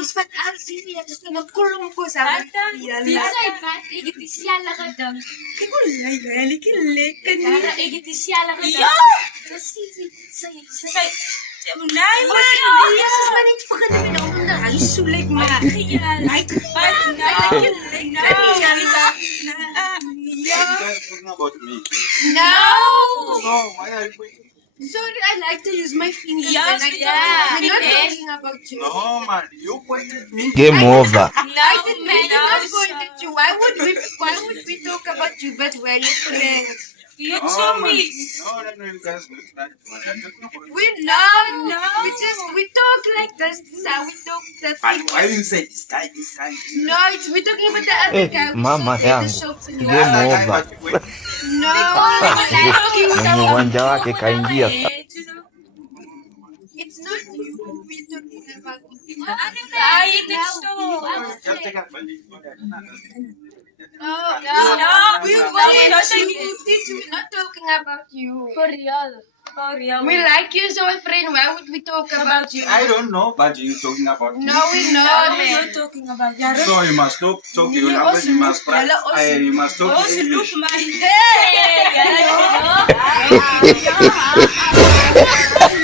Usman Alzi ya gusto nagkulong ko sa Pilipinas. Igitisiala ka daw. Kulay, kilig kanina. Igitisiala ka daw. Yesus manit pa ka namin ako na isulig ma. Like, About me. No! No, why are you waiting? Sorry, I like to use my fingers Yes, when I yeah. talk. We're not talking about you. No, man, you pointed me. Game over. I did not point at you. Why would we talk about you but we're your friends? You Oh, told man. me. No, you guys look like We're not. We talk like this. This is how we talk. That's But it. why you say this guy? No, we're talking about the other guy. We Mama saw the yangu. shops in Game your- over. No. Mwenye uwanja wake kaingia sasa. It's not you we're talking about. Just take out my leave. No. No. We're not talking about you. For real. We like you, so my friend. Why would we talk about you? I don't know, but you talking about me. No, we're not. We're talking about So you must talk your language. You must practice. You must talk English. Hey!